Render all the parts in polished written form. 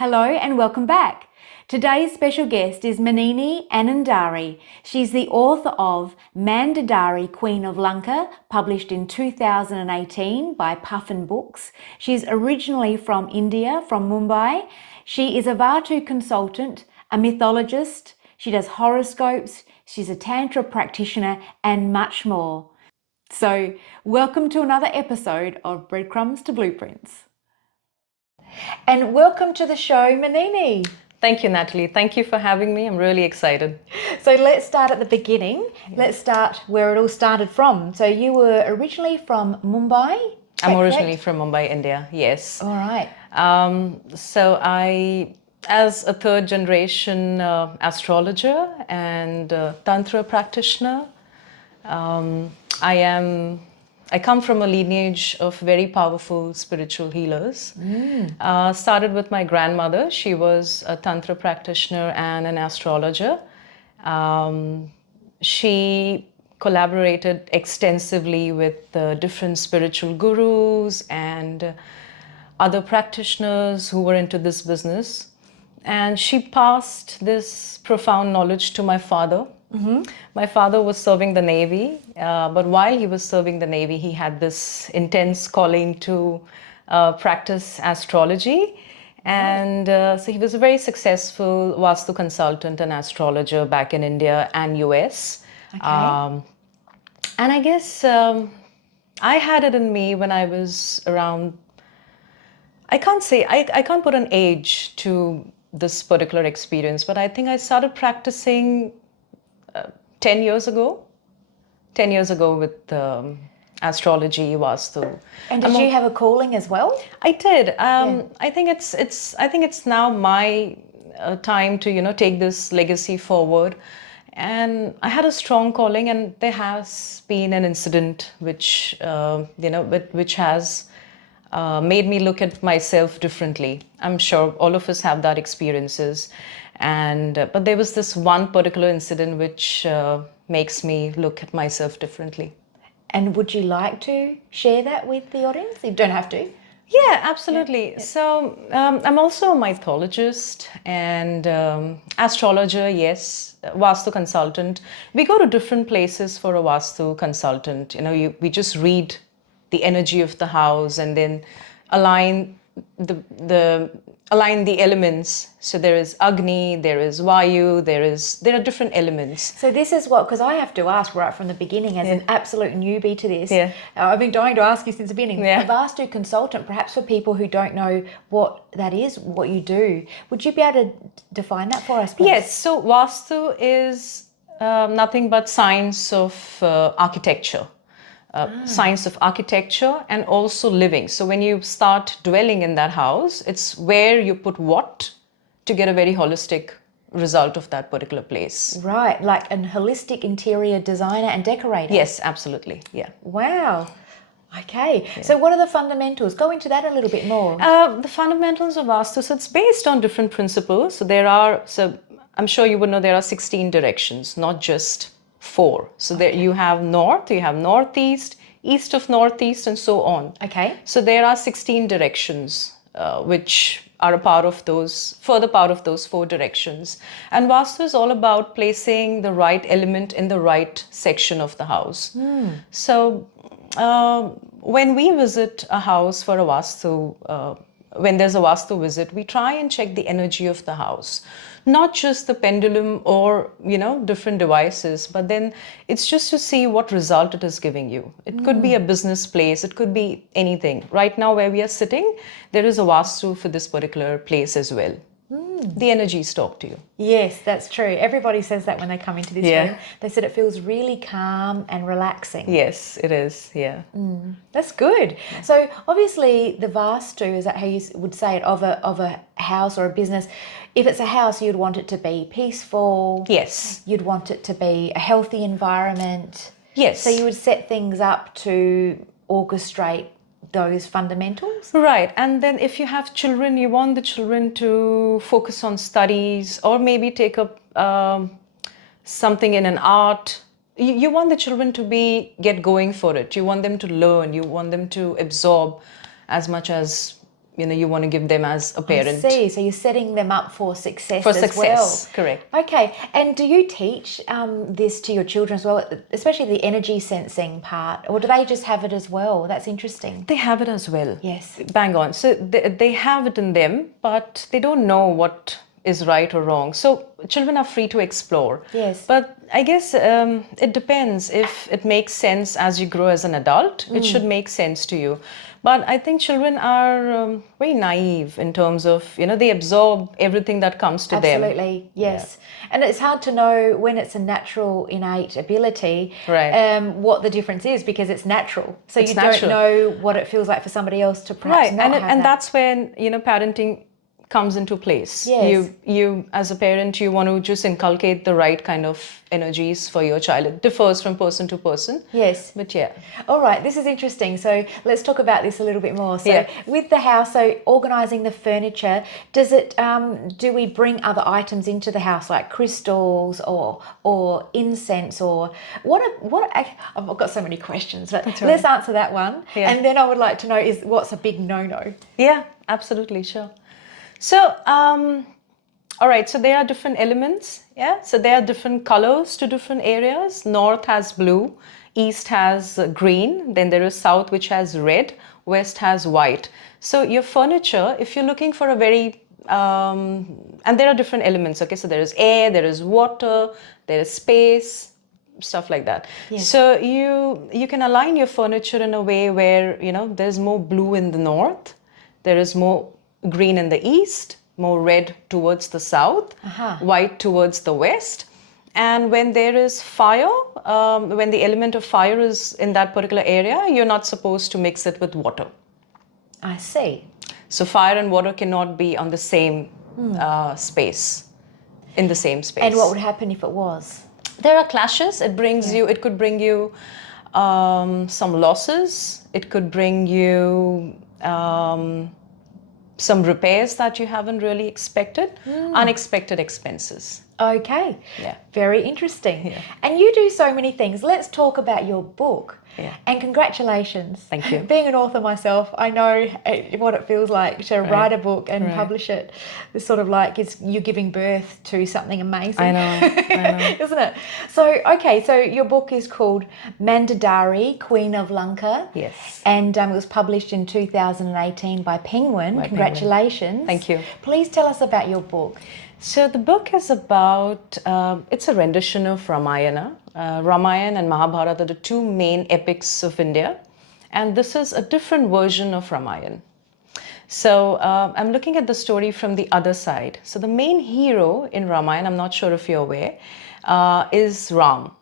Hello and welcome back. Today's special guest is Manini Anandani. She's the author of Mandodari, Queen of Lanka, published in 2018 by Puffin Books. She's originally from India, from Mumbai. She is a Vastu consultant, a mythologist. She does horoscopes. She's a Tantra practitioner and much more. So, welcome to another episode of Breadcrumbs to Blueprints. And welcome to the show, Manini. Thank you, Natalie. Thank you for having me. I'm really excited. So let's start at the beginning. Yeah. Let's start where it all started from. So you were originally from Mumbai? I'm originally from Mumbai, India, yes. All right. So I, as a third generation astrologer and Tantra practitioner, I come from a lineage of very powerful spiritual healers. Started with my grandmother. She was a Tantra practitioner and an astrologer. She collaborated extensively with different spiritual gurus and other practitioners who were into this business. And she passed this profound knowledge to my father. My father was serving the Navy, but while he was serving the Navy, he had this intense calling to practice astrology. And so he was a very successful Vastu consultant and astrologer back in India and US. Okay. And I guess I had it in me when I was around, I can't put an age to this particular experience, but I think I started practicing 10 years ago with astrology, Vastu. And did you have a calling as well? I did. I think it's now my time to take this legacy forward. And I had a strong calling, and there has been an incident which which has made me look at myself differently. I'm sure all of us have that experiences. But there was this one particular incident which makes me look at myself differently. And would you like to share that with the audience? You don't have to. Yeah, absolutely. Yeah. So I'm also a mythologist and astrologer, yes, Vastu consultant. We go to different places for a Vastu consultant. We just read the energy of the house and then align the elements. So there is Agni, there is Vayu, there are different elements. So this is because I have to ask right from the beginning as an absolute newbie to this. Yeah. I've been dying to ask you since the beginning. Yeah. A Vastu consultant, perhaps for people who don't know what that is, what you do, would you be able to define that for us, please? Yes. So Vastu is nothing but science of architecture. Science of architecture and also living. So when you start dwelling in that house, it's where you put what to get a very holistic result of that particular place. Right, like an holistic interior designer and decorator. Yes, absolutely. Yeah. Wow. Okay. Yeah. So what are the fundamentals? Go into that a little bit more. The fundamentals of Vastu, so it's based on different principles. So I'm sure you would know there are 16 directions, not just 4. So there you have north, you have northeast, east of northeast, and so on. Okay. So there are 16 directions which are further part of those 4 directions. And Vastu is all about placing the right element in the right section of the house. So when we visit a house for a Vastu, when there's a Vastu visit, we try and check the energy of the house. Not just the pendulum or, different devices, but then it's just to see what result it is giving you. It could be a business place, it could be anything. Right now where we are sitting, there is a Vastu for this particular place as well. The energies talk to you. Yes, that's true. Everybody says that when they come into this room. They said it feels really calm and relaxing. Yes, it is. Yeah. That's good. So obviously the Vastu, is that how you would say it, of a house or a business? If it's a house, you'd want it to be peaceful. Yes. You'd want it to be a healthy environment. Yes. So you would set things up to orchestrate those fundamentals. Right. And then if you have children, you want the children to focus on studies or maybe take up something in an art. You want the children to get going for it. You want them to learn. You want them to absorb as much as you want to give them as a parent. I see. So you're setting them up for success For as success, well. correct. Okay. And do you teach this to your children as well, especially the energy sensing part, or do they just have it as well? That's interesting. They have it as well. Yes. Bang on. So they have it in them, but they don't know what is right or wrong. So children are free to explore. Yes. But I guess it depends. If it makes sense as you grow as an adult, it should make sense to you. But I think children are very naive in terms of, they absorb everything that comes to them. Absolutely, yes. And it's hard to know when it's a natural, innate ability, Right. what the difference is, because it's natural. So It's you natural. don't know what it feels like for somebody else to perhaps Right. not And have and that. that's when, parenting comes into place. Yes. You as a parent, you want to just inculcate the right kind of energies for your child. It differs from person to person. Yes. But yeah. All right, this is interesting. So let's talk about this a little bit more. So Yeah. with the house, so organising the furniture, does it? Do we bring other items into the house like crystals or incense or what? I've got so many questions, but right. let's answer that one. Yeah. And then I would like to know is what's a big no-no? Yeah, absolutely, sure. So, all right, so there are different elements, yeah? So there are different colors to different areas. North has blue, east has green, then there is south which has red, west has white. So your furniture, if you're looking for a very, and there are different elements, okay? So there is air, there is water, there is space, stuff like that. Yes. So you can align your furniture in a way where, there's more blue in the north, there is more green in the east, more red towards the south, white towards the west. And when there is fire, when the element of fire is in that particular area, you're not supposed to mix it with water. I see. So fire and water cannot be on the same space, in the same space. And what would happen if it was? There are clashes. It could bring you some losses. It could bring you some repairs that you haven't really expected, unexpected expenses. Okay. Yeah. Very interesting. Yeah. And you do so many things. Let's talk about your book. Yeah. And congratulations. Thank you. Being an author myself, I know what it feels like to write a book and publish it. It's sort of like you're giving birth to something amazing. I know. Isn't it? So, okay, so your book is called Mandodari, Queen of Lanka. Yes. And it was published in 2018 by Penguin. Congratulations. Thank you. Please tell us about your book. So the book is about, it's a rendition of Ramayana. Ramayana and Mahabharata are the two main epics of India. And this is a different version of Ramayana. So I'm looking at the story from the other side. So the main hero in Ramayana, I'm not sure if you're aware, is Ram,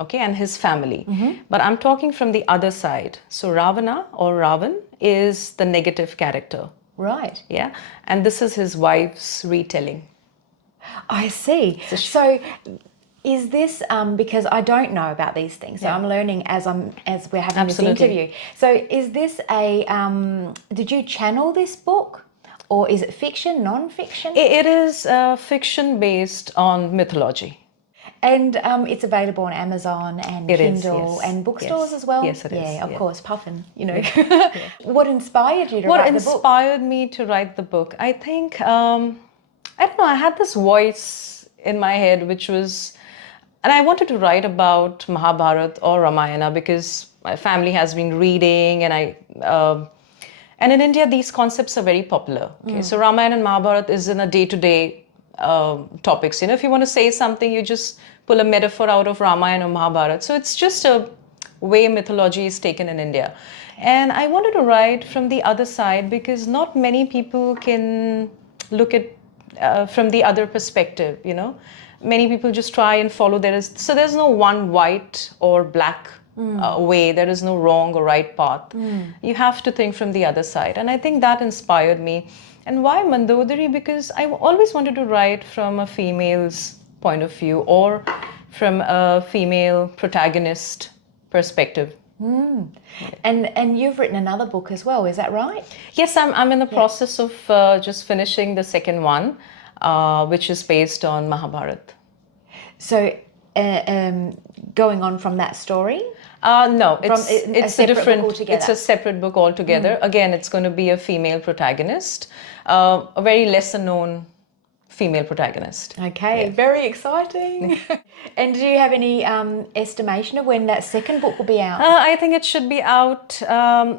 okay, and his family. But I'm talking from the other side. So Ravana or Ravan is the negative character. Right. Yeah. And this is his wife's retelling. I see. So is this because I don't know about these things, so I'm learning as we're having this interview. So is this did you channel this book, or is it fiction, non-fiction? It is fiction based on mythology. And it's available on Amazon and Kindle and bookstores as well? Yes, it is. Yeah, of course, Puffin, What inspired you to write the book? What inspired me to write the book? I think, I don't know, I had this voice in my head which was, and I wanted to write about Mahabharata or Ramayana because my family has been reading, and in India these concepts are very popular. Okay, so Ramayana and Mahabharata is in a day-to-day topics. If you want to say something, you just pull a metaphor out of Ramayana or Mahabharata. So it's just a way mythology is taken in India. And I wanted to write from the other side because not many people can look at from the other perspective, Many people just try and follow. There's no one white or black way. There is no wrong or right path. You have to think from the other side. And I think that inspired me. And why Mandodari? Because I always wanted to write from a female's point of view or from a female protagonist perspective. And you've written another book as well, is that right? Yes, I'm in the process of just finishing the second one, which is based on Mahabharata. So going on from that story? No, From it's a separate book different. altogether? It's a separate book altogether. Again, it's going to be a female protagonist, a very lesser known female protagonist. Okay, very exciting. And do you have any estimation of when that second book will be out? I think it should be out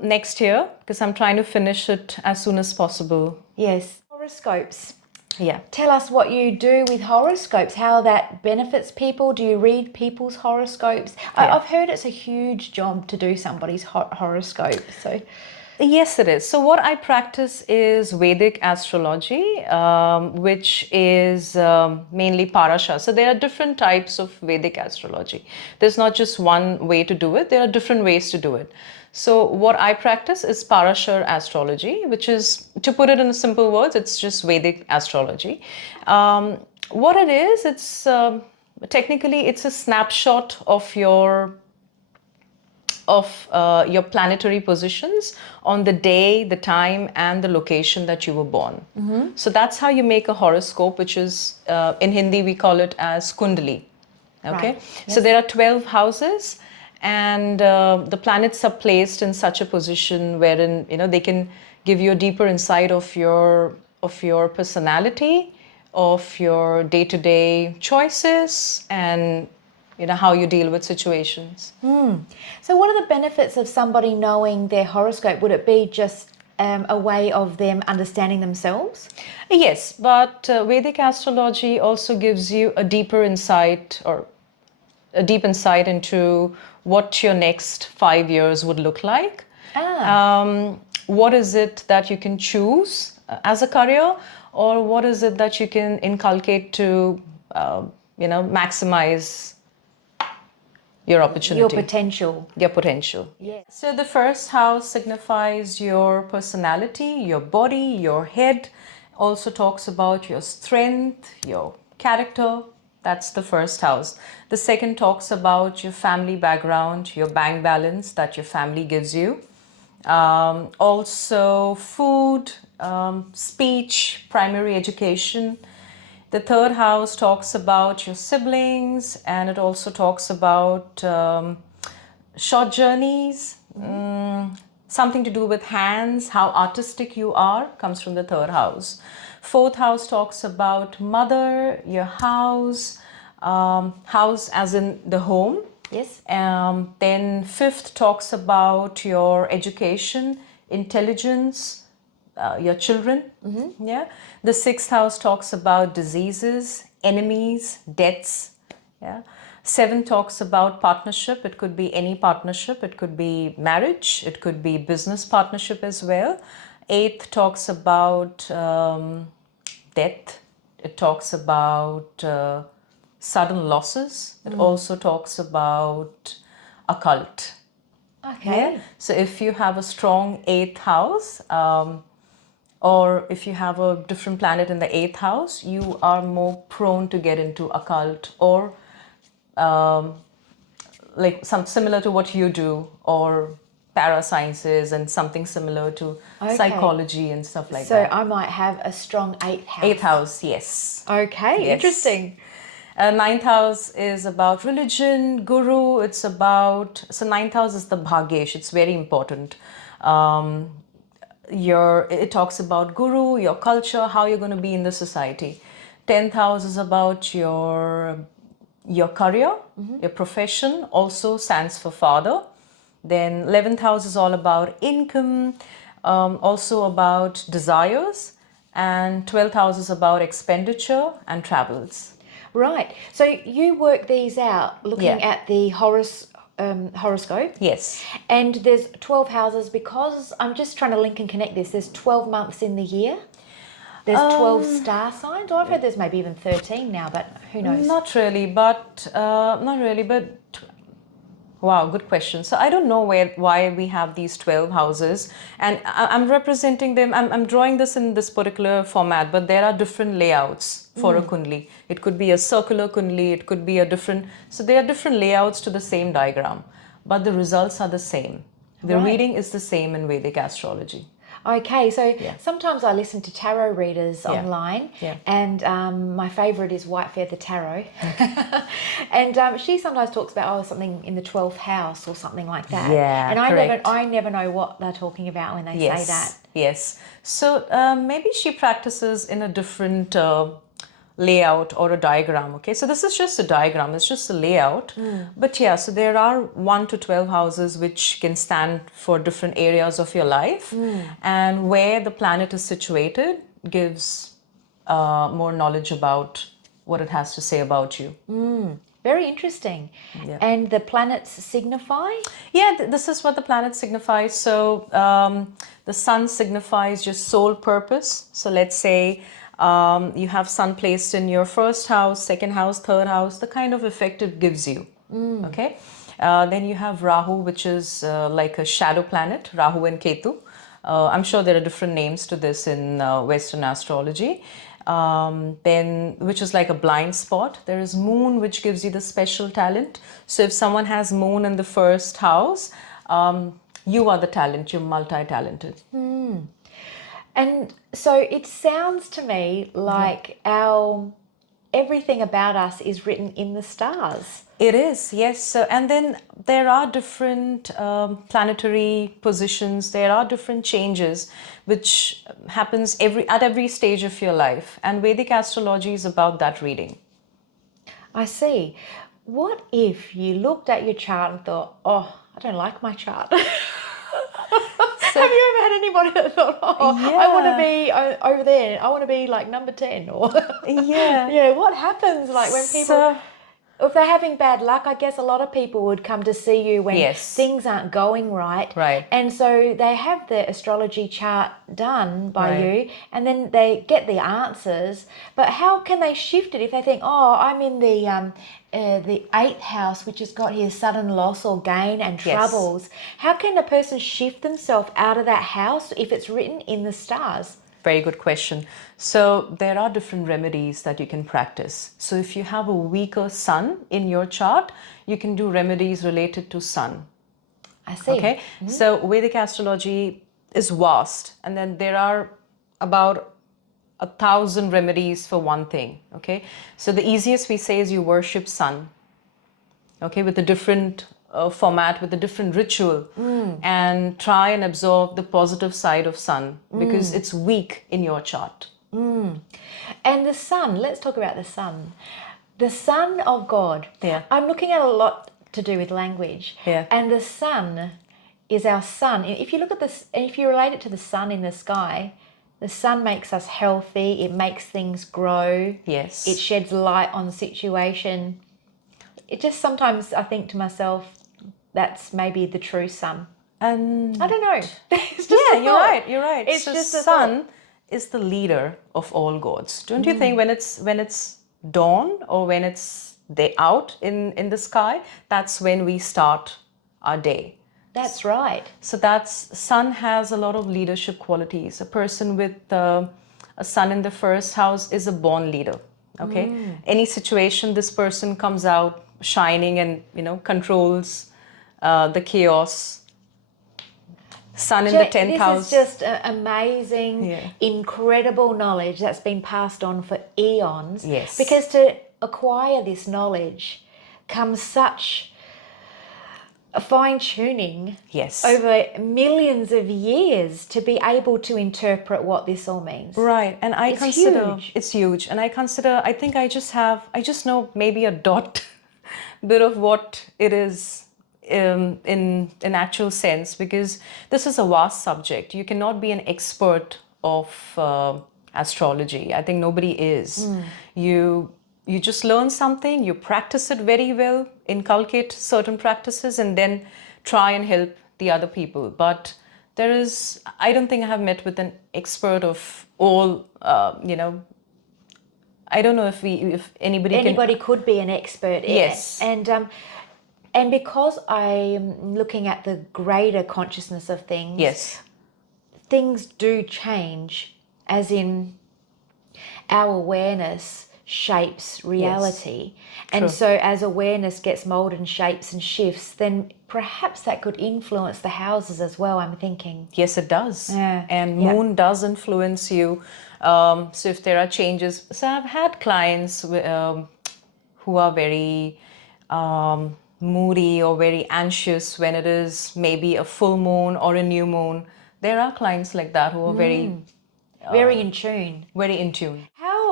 next year because I'm trying to finish it as soon as possible. Yes. Horoscopes. Yeah. Tell us what you do with horoscopes, how that benefits people. Do you read people's horoscopes? I've heard it's a huge job to do somebody's horoscope. So, Yes, it is. So what I practice is Vedic astrology, which is mainly parasha. So there are different types of Vedic astrology. There's not just one way to do it. There are different ways to do it. So what I practice is parasha astrology, which is, to put it in simple words, it's just Vedic astrology. What it is, it's technically it's a snapshot of your planetary positions on the day, the time, and the location that you were born. So that's how you make a horoscope, which is in Hindi we call it as Kundali. Okay, Right. so there are 12 houses, and the planets are placed in such a position wherein they can give you a deeper insight of your personality, of your day-to-day choices, and how you deal with situations. so what are the benefits of somebody knowing their horoscope? Would it be just a way of them understanding themselves? Yes, but Vedic astrology also gives you a deeper insight, or a deep insight into what your next 5 years would look like. What is it that you can choose as a career, or what is it that you can inculcate to, maximize your opportunity, Your potential. your potential. Yeah. So the first house signifies your personality, your body, your head. Also talks about your strength, your character. That's the first house. The second talks about your family background, your bank balance that your family gives you. Also food, speech, primary education. The third house talks about your siblings, and it also talks about short journeys, something to do with hands, how artistic you are, comes from the third house. Fourth house talks about mother, your house, house as in the home. Yes. Then fifth talks about your education, intelligence, your children. Yeah. The sixth house talks about diseases, enemies, debts. Yeah. Seven talks about partnership. It could be any partnership. It could be marriage. It could be business partnership as well. Eighth talks about death. It talks about sudden losses. It also talks about occult. Okay. Yeah. So if you have a strong eighth house, or if you have a different planet in the eighth house, you are more prone to get into occult, or like some similar to what you do, or parasciences, and something similar to psychology and stuff like So that. I might have a strong eighth house. Eighth house, yes. Okay, Yes. interesting. Ninth house is about religion, guru. It's about, so ninth house is the bhagyesh. It's very important. It talks about guru, your culture, how you're going to be in the society. 10th house is about your career, your profession, also stands for father. Then 11th house is all about income, also about desires, and 12th house is about expenditure and travels. Right. So you work these out looking Yeah. at the horoscope. Yes. And there's 12 houses, because I'm just trying to link and connect this. There's 12 months in the year. There's 12 star signs. Or I've heard there's maybe even 13 now, but who knows? Not really, but wow, good question. So I don't know why we have these 12 houses, and I'm representing them. I'm drawing this in this particular format, but there are different layouts for a kundli. It could be a circular kundli, it could be a different, so there are different layouts to the same diagram, but the results are the same. The Right. reading is the same in Vedic astrology. Okay, so Yeah. sometimes I listen to tarot readers online, Yeah. and my favourite is White Feather Tarot, and she sometimes talks about something in the 12th house or something like that. Yeah, and correct. I never know what they're talking about when they say that. Yes. So maybe she practices in a different layout or a diagram. Okay, so this is just a diagram, it's just a layout. But yeah, so there are 1 to 12 houses which can stand for different areas of your life, and where the planet is situated gives more knowledge about what it has to say about you. Very interesting. Yeah. And the planets signify? Yeah, this is what the planet signifies. So the sun signifies your soul purpose. So let's say you have sun placed in your first house, second house, third house, the kind of effect it gives you. Okay. Then you have Rahu, which is like a shadow planet, Rahu and Ketu. I'm sure there are different names to this in Western astrology. Then, which is like a blind spot. There is Moon, which gives you the special talent. So if someone has Moon in the first house, you are the talent, you're multi-talented. And so it sounds to me like everything about us is written in the stars. It is, yes. So, and then there are different planetary positions. There are different changes, which happens at every stage of your life. And Vedic astrology is about that reading. I see. What if you looked at your chart and thought, oh, I don't like my chart? Have you ever had anybody that thought, I want to be over there, I want to be like number 10, or Yeah. what happens like when people, if they're having bad luck? I guess a lot of people would come to see you when things aren't going right. Right. And so they have the astrology chart done by you, and then they get the answers. But how can they shift it if they think, oh, I'm in the 8th house, which has got here sudden loss or gain and troubles? How can a person shift themselves out of that house if it's written in the stars? Very good question. So there are different remedies that you can practice. So if you have a weaker sun in your chart, you can do remedies related to sun. I see. Okay. So Vedic astrology is vast, and then there are about 1,000 remedies for one thing. Okay. So the easiest we say is you worship sun. Okay, with a different format, with a different ritual, and try and absorb the positive side of sun because it's weak in your chart. And the sun, let's talk about the sun. The sun of God. Yeah. I'm looking at a lot to do with language. Yeah. And the sun is our sun. If you look at this, if you relate it to the sun in the sky, the sun makes us healthy. It makes things grow. Yes. It sheds light on the situation. It just sometimes I think to myself, that's maybe the true sun. And I don't know. It's just yeah, a you're thought. right. You're right. It's so just a sun thought. is the leader of all gods. Don't you think when it's dawn or when it's day out in the sky, that's when we start our day. That's right. So sun has a lot of leadership qualities. A person with a sun in the first house is a born leader. Okay, any situation, this person comes out shining and controls the chaos. Sun in the 10th house. This is just amazing, incredible knowledge that's been passed on for eons. Yes. Because to acquire this knowledge comes such a fine-tuning over millions of years to be able to interpret what this all means. Right. And I consider huge. It's huge. And I think I just know maybe a dot bit of what it is in actual sense, because this is a vast subject. You cannot be an expert of astrology. I think nobody is. You just learn something, you practice it very well, inculcate certain practices, and then try and help the other people. But I don't think I have met with an expert of all, I don't know if anybody could be an expert. Yes. And because I'm looking at the greater consciousness of things, things do change, as in our awareness shapes reality. And True. so as awareness gets molded and shapes and shifts, then perhaps that could influence the houses as well, I'm thinking. Yes, it does. Yeah. And Yeah. moon does influence you. So if there are changes, so I've had clients who are very moody or very anxious when it is maybe a full moon or a new moon. There are clients like that who are very in tune. very in tune.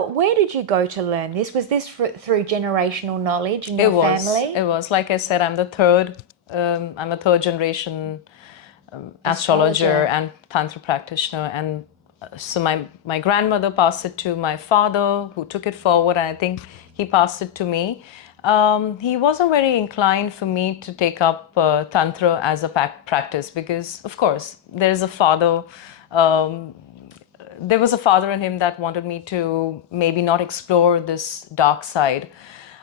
Where did you go to learn this? Was this through generational knowledge in your family? It was. Like I said, I'm a third generation astrologer and Tantra practitioner. And so my grandmother passed it to my father, who took it forward, and I think he passed it to me. He wasn't very inclined for me to take up Tantra as a practice because, of course, there is a father. There was a father in him that wanted me to maybe not explore this dark side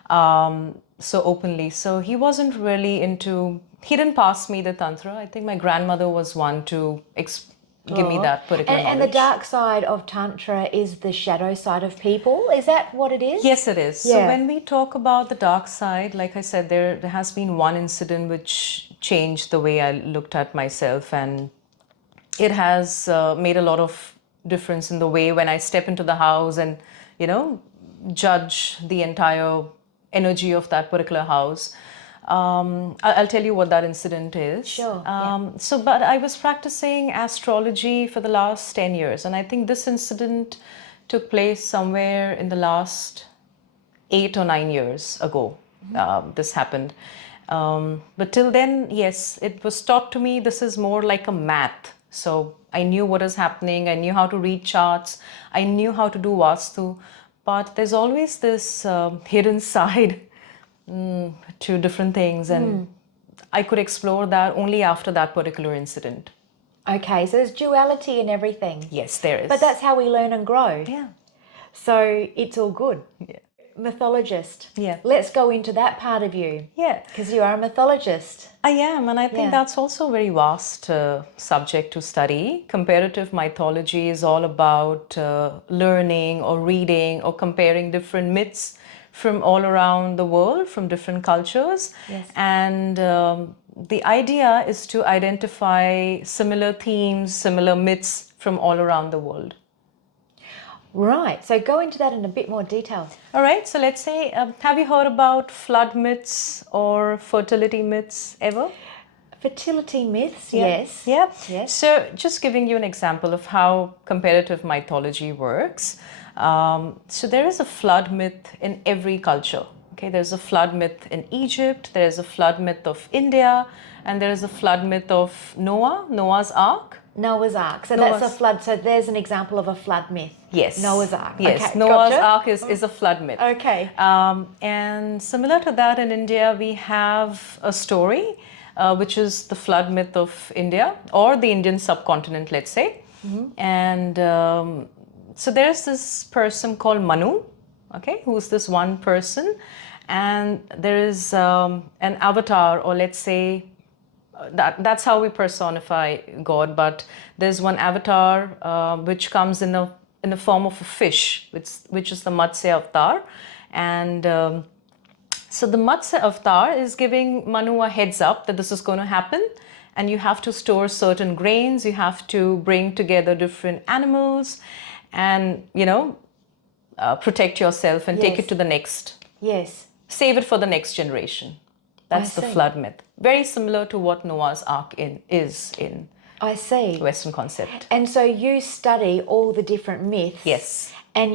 so openly. So he wasn't really into, he didn't pass me the Tantra. I think my grandmother was one to give me that particular knowledge. And the dark side of Tantra is the shadow side of people. Is that what it is? Yes, it is. Yeah. So when we talk about the dark side, like I said, there has been one incident which changed the way I looked at myself, and it has made a lot of difference in the way when I step into the house and, judge the entire energy of that particular house. I'll tell you what that incident is. Sure. But I was practicing astrology for the last 10 years, and I think this incident took place somewhere in the last 8 or 9 years ago. This happened. But till then, yes, it was taught to me this is more like a math. So I knew what is happening. I knew how to read charts. I knew how to do Vastu. But there's always this hidden side to different things. And I could explore that only after that particular incident. Okay, so there's duality in everything. Yes, there is. But that's how we learn and grow. Yeah. So it's all good. Yeah. Mythologist. Yeah. Let's go into that part of you. Yeah. Because you are a mythologist. I am, and I think that's also a very vast subject to study. Comparative mythology is all about learning or reading or comparing different myths from all around the world, from different cultures. Yes. And the idea is to identify similar themes, similar myths from all around the world. Right, so go into that in a bit more detail. All right, so let's say, have you heard about flood myths or fertility myths ever? Fertility myths, Yeah. yes. Yeah. Yes. So just giving you an example of how comparative mythology works. So there is a flood myth in every culture. Okay, there's a flood myth in Egypt, there's a flood myth of India, and there is a flood myth of Noah's Ark. Noah's Ark. So that's a flood. So there's an example of a flood myth. Yes. Noah's Ark. Yes, Okay, Noah's gotcha. Ark is a flood myth. Okay. And similar to that in India, we have a story, which is the flood myth of India or the Indian subcontinent, let's say. And so there's this person called Manu, okay, who's this one person. And there is an avatar, or let's say, that's how we personify God. But there's one avatar which comes in the form of a fish, which is the Matsya avatar. And so the Matsya avatar is giving Manu a heads up that this is going to happen. And you have to store certain grains. You have to bring together different animals and, protect yourself and take it to the next. Yes. Save it for the next generation. That's the flood myth. Very similar to what Noah's Ark is in I see. Western concept. And so you study all the different myths. Yes. And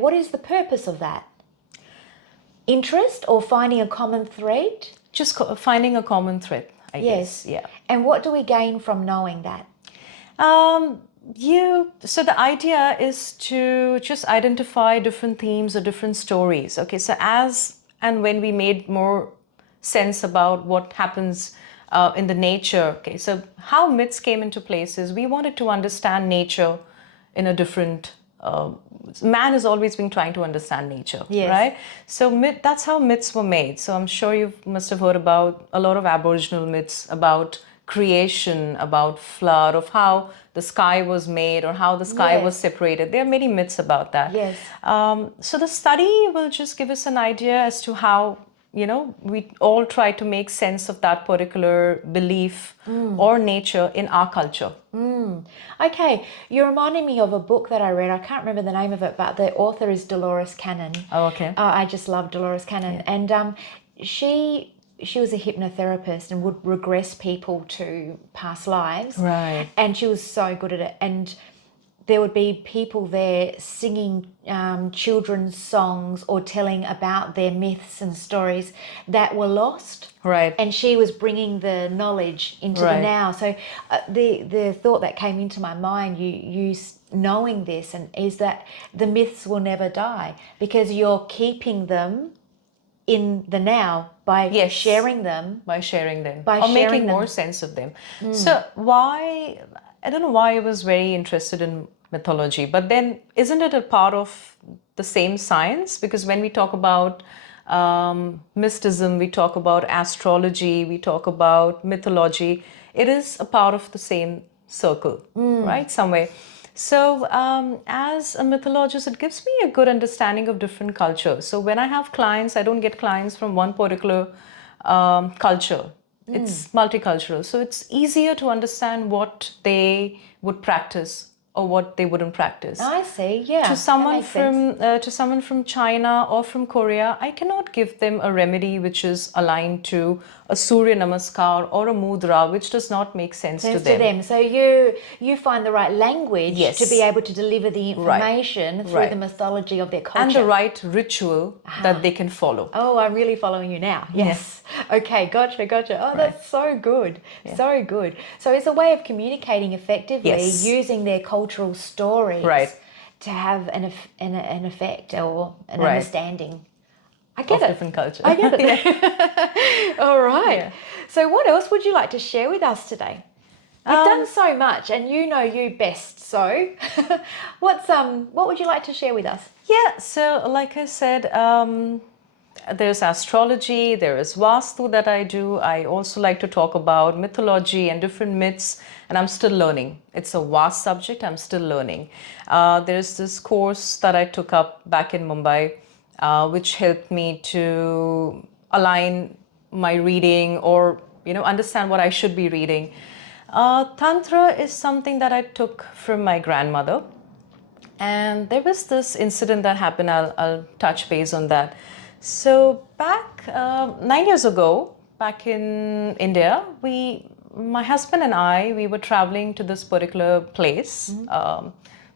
what is the purpose of that? Interest or finding a common thread? Just finding a common thread, I guess. Yeah. And what do we gain from knowing that? So the idea is to just identify different themes or different stories. Okay, so as and when we made more sense about what happens in the nature. Okay, so how myths came into place is we wanted to understand nature in a different. Man has always been trying to understand nature, right? So that's how myths were made. So I'm sure you must have heard about a lot of Aboriginal myths about creation, about flood, of how the sky was made or how the sky was Yes. separated. There are many myths about that. Yes. So the study will just give us an idea as to how, we all try to make sense of that particular belief or nature in our culture. Okay, you're reminding me of a book that I read. I can't remember the name of it, but the author is Dolores Cannon. Oh, okay. I just love Dolores Cannon, and she was a hypnotherapist and would regress people to past lives. Right. And she was so good at it. And there would be people there singing children's songs or telling about their myths and stories that were lost. Right. And she was bringing the knowledge into the Right. now. So the thought that came into my mind, you knowing this, and is that the myths will never die because you're keeping them in the now by Yes. sharing them. By sharing them. By or sharing making them. more sense of them. So I don't know why I was very interested in mythology, but then isn't it a part of the same science? Because when we talk about mysticism, we talk about astrology, we talk about mythology, it is a part of the same circle, right? Somewhere. So as a mythologist, it gives me a good understanding of different cultures. So when I have clients, I don't get clients from one particular culture. It's multicultural. So it's easier to understand what they would practice or what they wouldn't practice. I see, yeah. To someone from China or from Korea, I cannot give them a remedy which is aligned to a Surya Namaskar or a Mudra, which does not make sense to them. So you find the right language Yes. to be able to deliver the information through Right. the mythology of their culture. And the right ritual that they can follow. Oh, I'm really following you now. Yes. Okay, gotcha. Oh, that's so good. So good. So it's a way of communicating effectively, Yes. using their cultural stories Right. to have an effect or an Right. understanding. I get Of it. different culture. I get it. All right. Yeah. So what else would you like to share with us today? You've done so much, and you know you best. So, what would you like to share with us? Yeah, so like I said, there's astrology, there is Vastu that I do. I also like to talk about mythology and different myths, and I'm still learning. It's a vast subject, I'm still learning. There's this course that I took up back in Mumbai, which helped me to align my reading or, understand what I should be reading. Tantra is something that I took from my grandmother. And there was this incident that happened. I'll touch base on that. So back 9 years ago, back in India, my husband and I, we were traveling to this particular place,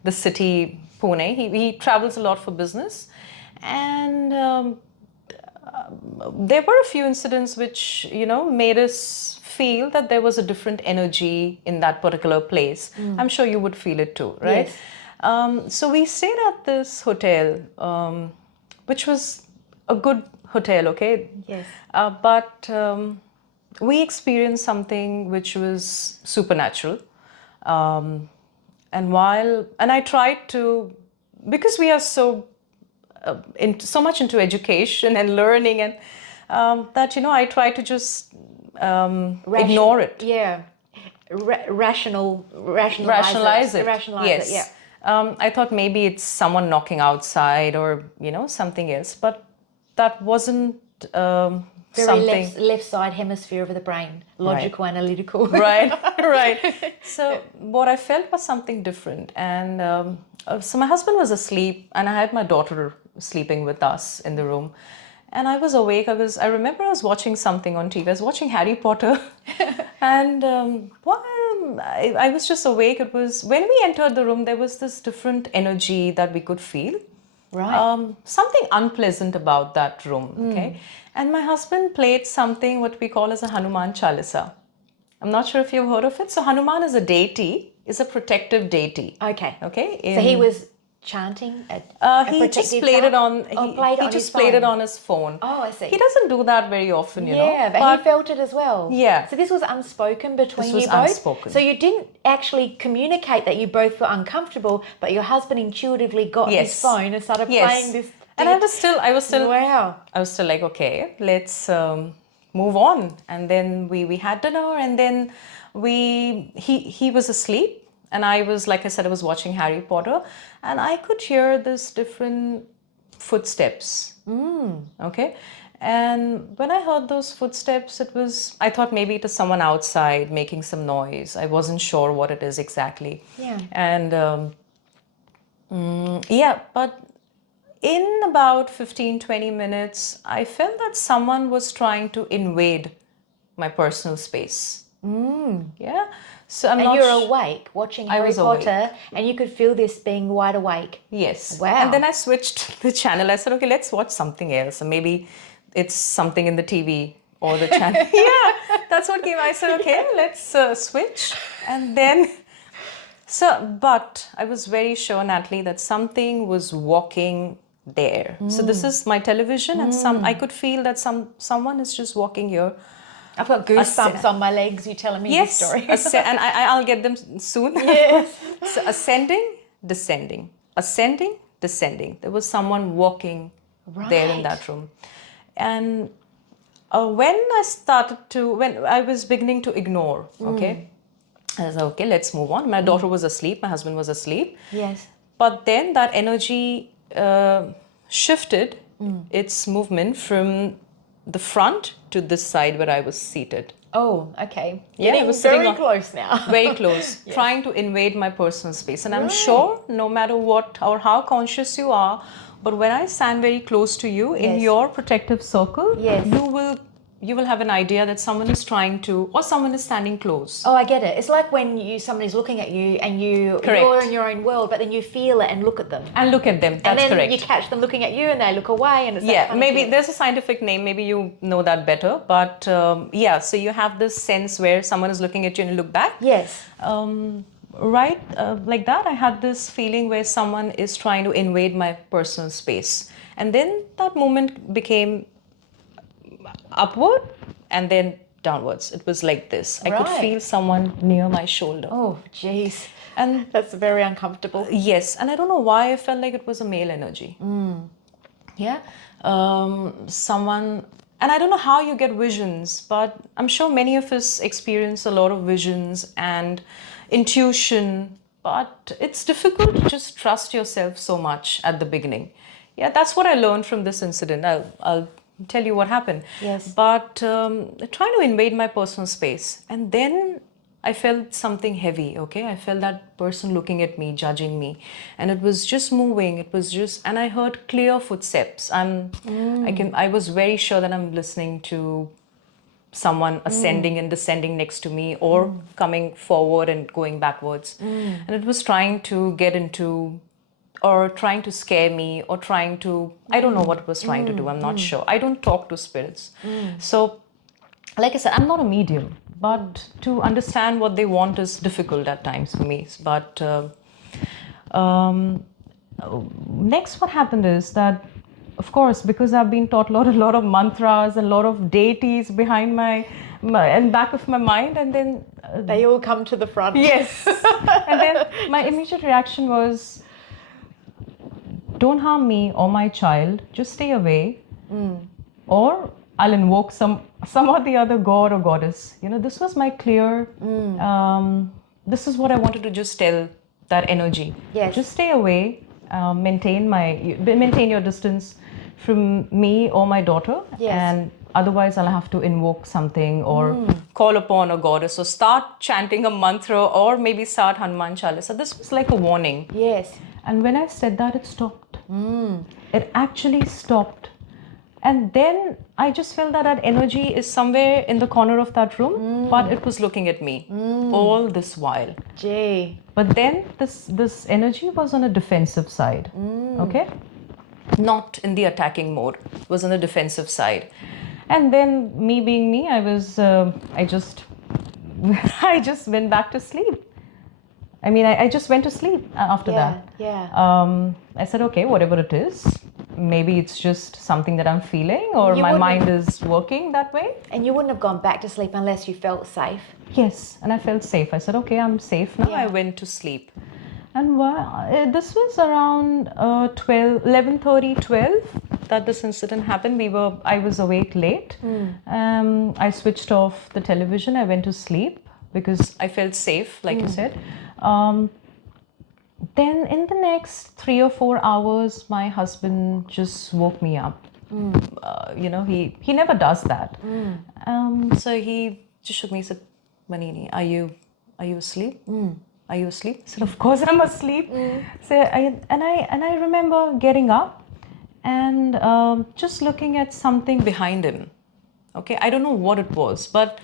the city Pune. He travels a lot for business, and there were a few incidents which made us feel that there was a different energy in that particular place. I'm sure you would feel it too, right? Yes. So we stayed at this hotel, which was a good hotel, okay? Yes. But we experienced something which was supernatural. And I tried to, because we are so much into education and learning, and that I try to just ignore it. Yeah. Rationalize it. Yes. Yeah. I thought maybe it's someone knocking outside or something else, but that wasn't Very something. left side hemisphere of the brain, logical, analytical. Right. So what I felt was something different, and so my husband was asleep, and I had my daughter sleeping with us in the room. And I was awake. I remember I was watching something on TV. I was watching Harry Potter. And while I was just awake, it was when we entered the room, there was this different energy that we could feel. Right. Something unpleasant about that room. Okay. And my husband played something what we call as a Hanuman Chalisa. I'm not sure if you've heard of it. So Hanuman is a deity, is a protective deity. Okay. Okay. So he was chanting he just played it on. He just played it on his phone. Oh, I see. He doesn't do that very often, you know. Yeah, but he felt it as well. Yeah. So this was unspoken between This was you both. unspoken. So you didn't actually communicate that you both were uncomfortable, but your husband intuitively got his phone and started playing this. And I was still Wow. I was still like, okay, let's move on. And then we had dinner, and then he was asleep. And I was, like I said, I was watching Harry Potter, and I could hear this different footsteps. Okay. And when I heard those footsteps, I thought maybe it is someone outside making some noise. I wasn't sure what it is exactly. Yeah. And yeah, but in about 15-20 minutes, I felt that someone was trying to invade my personal space. Yeah. So I'm And not you're awake watching Harry was Potter, and you could feel this being wide awake. Yes. Wow. And then I switched the channel. I said, okay, let's watch something else. And maybe it's something in the TV or the channel. Yeah, that's what came. I said, okay, let's switch. And then, but I was very sure, Natalie, that something was walking there. So this is my television, and I could feel that someone is just walking here. I've got goosebumps on my legs. You telling me this story? And I'll get them soon. Yes. So ascending, descending, ascending, descending. There was someone walking there in that room. And when I was beginning to ignore, okay, I said, okay, let's move on. My daughter was asleep, my husband was asleep. Yes. But then that energy shifted its movement from the front to this side where I was seated. Oh, okay. Yeah, Getting I was sitting very close now. Very close, trying to invade my personal space. And I'm sure no matter what or how conscious you are, but when I stand very close to you in your protective circle, you will have an idea that someone is trying to, or someone is standing close. Oh, I get it. It's like when somebody's looking at you and you're in your own world, but then you feel it and look at them. And look at them, that's correct. correct. And then you catch them looking at you and they look away. And it's that kind maybe of thing. there's a scientific name, maybe you know that better. But so you have this sense where someone is looking at you and you look back. Yes. Like that, I had this feeling where someone is trying to invade my personal space. And then that moment became upward and then downwards. It was like this. I could feel someone near my shoulder. Oh, jeez. And that's very uncomfortable. Yes. And I don't know why I felt like it was a male energy. Yeah. Someone, and I don't know how you get visions, but I'm sure many of us experience a lot of visions and intuition, but it's difficult to just trust yourself so much at the beginning. Yeah, that's what I learned from this incident. I'll tell you what happened. Yes. But trying to invade my personal space. And then I felt something heavy, okay? I felt that person looking at me, judging me. And it was just moving. And I heard clear footsteps. I was very sure that I'm listening to someone ascending and descending next to me, or coming forward and going backwards. And it was trying to get into, or trying to scare me, or trying to, I don't know what it was trying to do. I'm not sure. I don't talk to spirits. So, like I said, I'm not a medium, but to understand what they want is difficult at times for me. But next what happened is that, of course, because I've been taught a lot of mantras, a lot of deities behind my and back of my mind, and then they all come to the front. Yes. And then my immediate reaction was, don't harm me or my child, just stay away, or I'll invoke some or the other god or goddess. This was my clear, this is what I wanted to just tell that energy. Yes. Just stay away, maintain your distance from me or my daughter. Yes. And otherwise I'll have to invoke something, or call upon a goddess, or start chanting a mantra, or maybe start Hanuman Chalisa. This was like a warning. Yes. And when I said that, it stopped. It actually stopped. And then I just felt that energy is somewhere in the corner of that room, but it was looking at me all this while. Gee. But then this energy was on a defensive side, okay? Not in the attacking mode. It was on the defensive side. And then me being me, I just went back to sleep. I mean, I just went to sleep after that. Yeah. I said, okay, whatever it is, maybe it's just something that I'm feeling, or my mind is working that way. And you wouldn't have gone back to sleep unless you felt safe. Yes, and I felt safe. I said, okay, I'm safe now. I went to sleep. And this was around 11:30, 12. that this incident happened. I was awake late. I switched off the television. I went to sleep because I felt safe, like you said. Then in the next 3 or 4 hours, my husband just woke me up. He never does that. So he just shook me. He said, "Manini, are you asleep? Are you asleep?" I said, "Of course I'm asleep." So I remember getting up and just looking at something behind him. Okay, I don't know what it was, but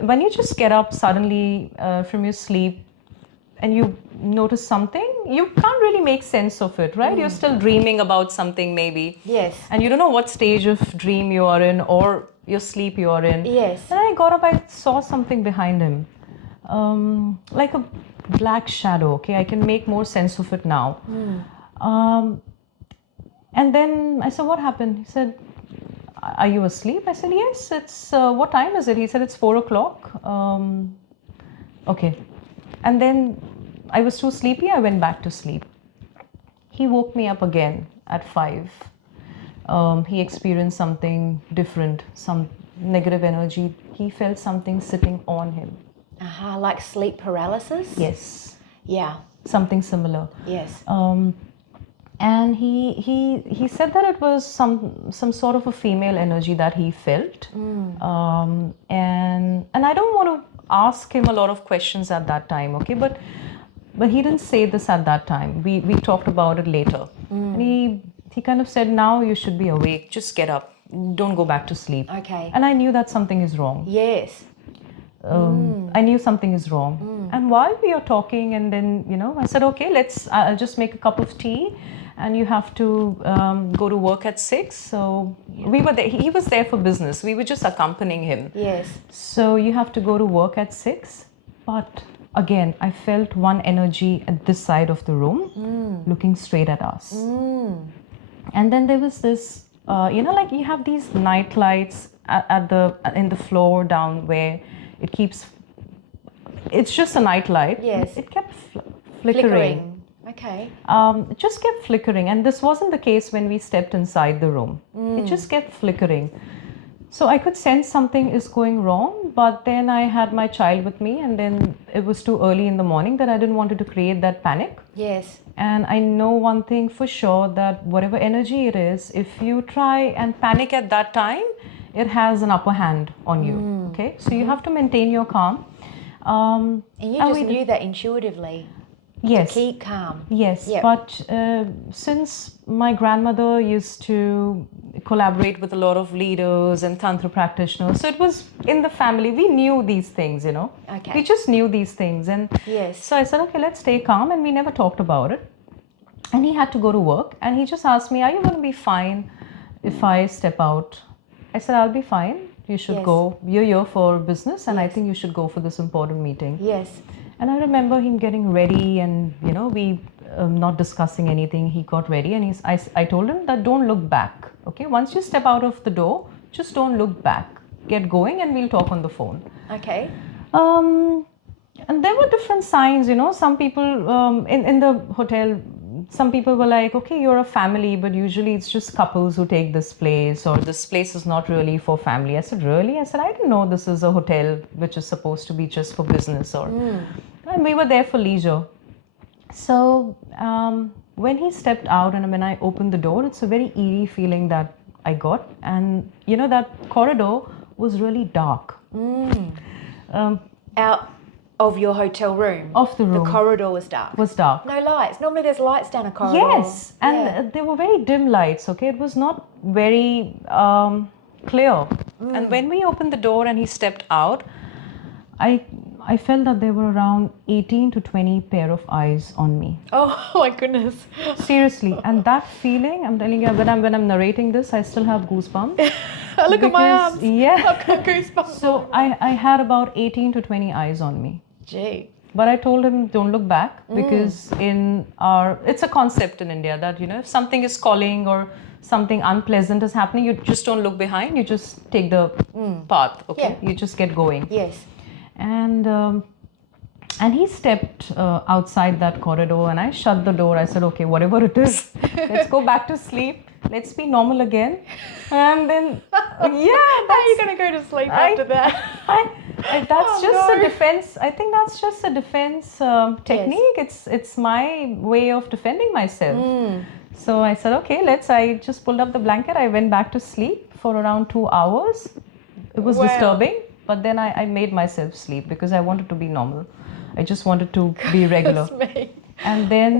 when you just get up suddenly from your sleep and you notice something, you can't really make sense of it, right? You're still dreaming about something maybe. Yes. And you don't know what stage of dream you are in or your sleep you are in. Yes. And I got up, I saw something behind him. Like a black shadow, okay? I can make more sense of it now. And then I said, "What happened?" He said, "Are you asleep?" I said, "Yes, it's, what time is it?" He said, "It's 4 o'clock. Okay." And then I was too sleepy, I went back to sleep. He woke me up again at 5. He experienced something different, some negative energy. He felt something sitting on him. Like sleep paralysis? Yes. Yeah. Something similar. Yes. And he said that it was some sort of a female energy that he felt. And I don't want to ask him a lot of questions at that time, okay? But he didn't say this at that time. We talked about it later. And he kind of said, "Now you should be awake. Just get up. Don't go back to sleep." Okay. And I knew that something is wrong. Yes. I knew something is wrong. And while we are talking, and then, I said, "Okay, I'll just make a cup of tea. And you have to go to work at 6. So we were there. He was there for business. We were just accompanying him. Yes. So you have to go to work at 6. But again, I felt one energy at this side of the room looking straight at us. And then there was this, like you have these night lights in the floor down where it keeps, it's just a night light. Yes. It kept flickering. Okay. It just kept flickering, and this wasn't the case when we stepped inside the room. It just kept flickering. So I could sense something is going wrong, but then I had my child with me, and then it was too early in the morning that I didn't want to create that panic. Yes. And I know one thing for sure, that whatever energy it is, if you try and panic at that time, it has an upper hand on you. Okay, so you have to maintain your calm. And you just knew that intuitively. Yes. To keep calm. Yes, Yep. but since my grandmother used to collaborate with a lot of leaders and Tantra practitioners, so it was in the family. We knew these things, Okay. We just knew these things. And Yes. so I said, "Okay, let's stay calm." And we never talked about it. And he had to go to work. And he just asked me, "Are you going to be fine if I step out?" I said, "I'll be fine. You should Yes. go. You're here for business. And I Yes. think you should go for this important meeting." Yes. And I remember him getting ready, and we not discussing anything. He got ready, and I told him that don't look back. Okay, once you step out of the door, just don't look back. Get going, and we'll talk on the phone. Okay. And there were different signs. Some people in the hotel. Some people were like, "Okay, you're a family, but usually it's just couples who take this place, or this place is not really for family." I said, "Really?" I said, "I didn't know this is a hotel which is supposed to be just for business." And we were there for leisure. So when he stepped out and when I opened the door, it's a very eerie feeling that I got. And that corridor was really dark. Out of your hotel room. Of the room. The corridor was dark. Was dark. No lights. Normally there's lights down a corridor. Yes, and Yeah. they were very dim lights, okay? It was not very clear. And when we opened the door and he stepped out, I felt that there were around 18 to 20 pair of eyes on me. Oh my goodness. Seriously, and that feeling, I'm telling you, when I'm narrating this, I still have goosebumps. Look at my Because- arms. Yeah. I've got goosebumps. So I had about 18 to 20 eyes on me. Gee. But I told him, don't look back, because it's a concept in India that, if something is calling or something unpleasant is happening, you just don't look behind, you just take the path, okay? Yeah. You just get going. Yes. And he stepped outside that corridor, and I shut the door. I said, "Okay, whatever it is, let's go back to sleep." let's be normal again. And then, How are you going to go to sleep after that? That's just no. a defense. I think that's just a defense technique. It's my way of defending myself. So I said, okay, I just pulled up the blanket. I went back to sleep for around 2 hours. It was disturbing, but then I made myself sleep because I wanted to be normal. I just wanted to be regular. Me. And then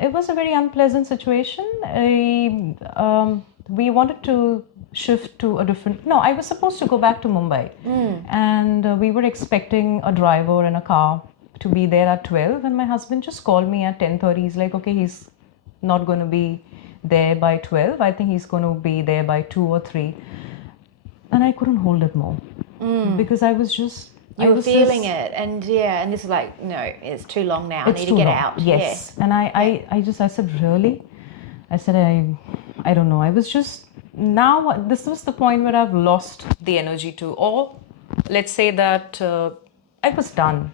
it was a very unpleasant situation. We wanted to shift to a different. No, I was supposed to go back to Mumbai, and we were expecting a driver and a car to be there at 12. And my husband just called me at 10:30. He's like, okay, he's not going to be there by 12. I think he's going to be there by 2 or 3. And I couldn't hold it more because I was just. You were feeling it, and this is like, no, it's too long now. I need to get out. Yes. And I said, really? I said, I don't know. I was just, now, this was the point where I've lost the energy to, or let's say that I was done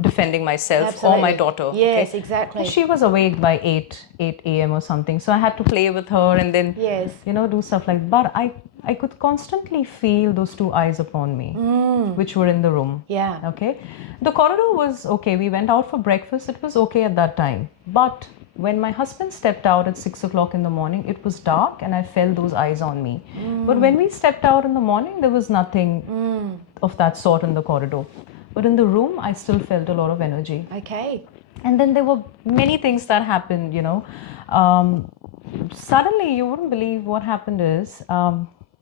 defending myself or my daughter. Yes, okay? exactly. She was awake by 8 a.m. or something. So I had to play with her and then, do stuff like that. But I could constantly feel those 2 eyes upon me, which were in the room. Yeah. Okay. The corridor was okay. We went out for breakfast. It was okay at that time. But when my husband stepped out at 6 o'clock in the morning, it was dark and I felt those eyes on me. But when we stepped out in the morning, there was nothing of that sort in the corridor. But in the room, I still felt a lot of energy. Okay. And then there were many things that happened, Suddenly, you wouldn't believe what happened is,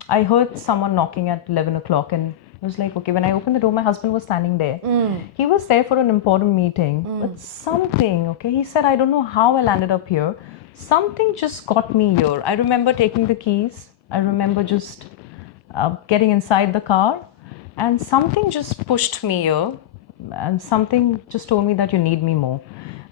I heard someone knocking at 11 o'clock and it was like, okay, when I opened the door, my husband was standing there. He was there for an important meeting, but something, okay, he said, I don't know how I landed up here. Something just got me here. I remember taking the keys. I remember just getting inside the car and something just pushed me here and something just told me that you need me more.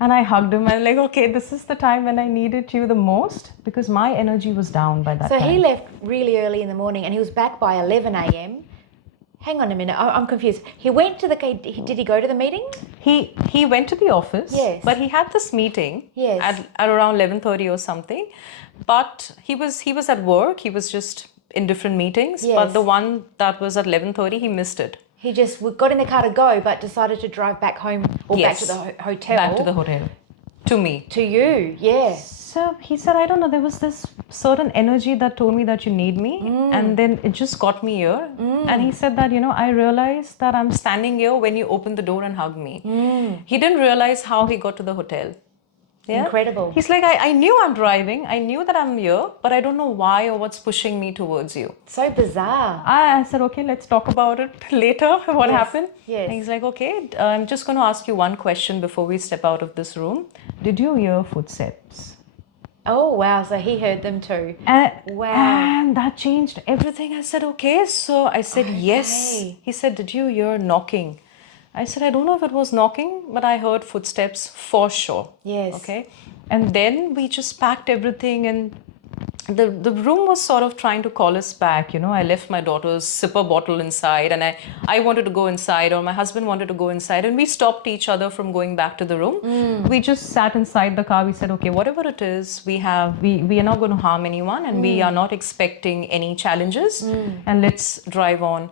And I hugged him and like, okay, this is the time when I needed you the most because my energy was down by that time. So he left really early in the morning and he was back by 11 a.m. Hang on a minute, I'm confused. He went to did he go to the meeting? He went to the office, yes. But he had this meeting yes. at around 11:30 or something. But he was at work, he was just in different meetings, yes. But the one that was at 11:30, he missed it. He just got in the car to go, but decided to drive back home or back to the hotel. Back to the hotel. To me. To you, yeah. So he said, I don't know, there was this certain energy that told me that you need me. And then it just got me here. And he said that, I realized that I'm standing here when you opened the door and hugged me. He didn't realize how he got to the hotel. Yeah? Incredible. He's like, I knew I'm driving. I knew that I'm here, but I don't know why or what's pushing me towards you. So bizarre. I said, okay, let's talk about it later. What happened? Yes. And he's like, okay, I'm just going to ask you one question before we step out of this room. Did you hear footsteps? Oh, wow. So he heard them too. Wow. And that changed everything. I said, okay. So I said, yes. He said, did you hear knocking? I said, I don't know if it was knocking, but I heard footsteps for sure. Yes. Okay. And then we just packed everything and the room was sort of trying to call us back. I left my daughter's sipper bottle inside and I wanted to go inside or my husband wanted to go inside and we stopped each other from going back to the room. We just sat inside the car. We said, okay, whatever it is, we are not going to harm anyone and we are not expecting any challenges and let's drive on.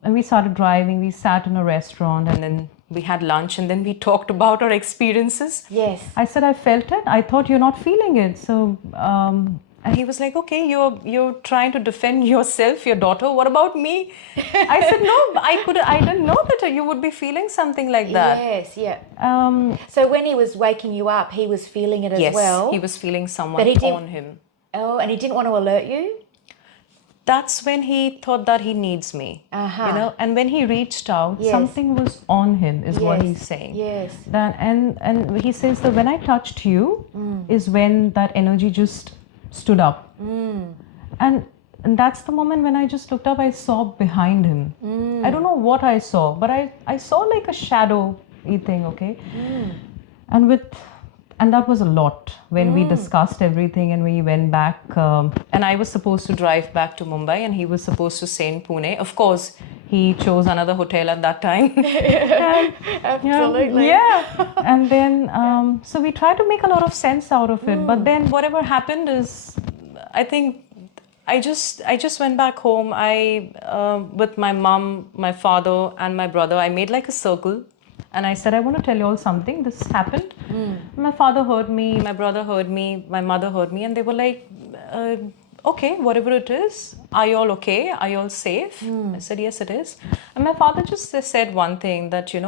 And we started driving, we sat in a restaurant and then we had lunch and then we talked about our experiences. Yes. I said, I felt it. I thought you're not feeling it. So, and he was like, okay, you're trying to defend yourself, your daughter. What about me? I said, no, I didn't know that you would be feeling something like that. Yes, yeah. So when he was waking you up, he was feeling it as well? Yes, he was feeling someone on him. Oh, and he didn't want to alert you? That's when he thought that he needs me, and when he reached out, something was on him, is what he's saying. Yes. And he says that when I touched you, is when that energy just stood up, and that's the moment when I just looked up. I saw behind him. I don't know what I saw, but I saw like a shadow-y thing, okay, and that was a lot when we discussed everything and we went back. And I was supposed to drive back to Mumbai and he was supposed to stay in Pune. Of course, he chose another hotel at that time. Absolutely. Yeah. And then, so we try to make a lot of sense out of it. But then whatever happened is, I think I just went back home. With my mom, my father, and my brother, I made like a circle. And I said, I want to tell you all something. This happened. My father heard me, my brother heard me, my mother heard me, and they were like, okay, whatever it is, are you all okay? Are you all safe? I said, yes, it is. And my father just said one thing that, you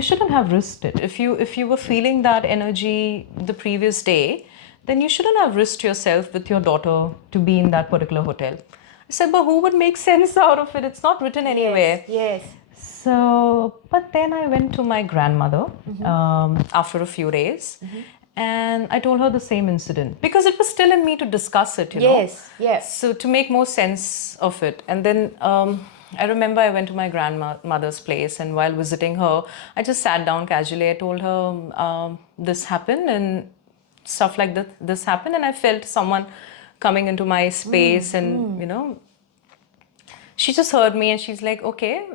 shouldn't have risked it. If you were feeling that energy the previous day, then you shouldn't have risked yourself with your daughter to be in that particular hotel. I said, but who would make sense out of it? It's not written anywhere. Yes. So, but then I went to my grandmother after a few days, and I told her the same incident because it was still in me to discuss it, you know. Yes. Yes. So to make more sense of it, and then I remember I went to my grandmother's place, and while visiting her, I just sat down casually. I told her this happened and stuff like this happened, and I felt someone coming into my space, and she just heard me, and she's like, okay.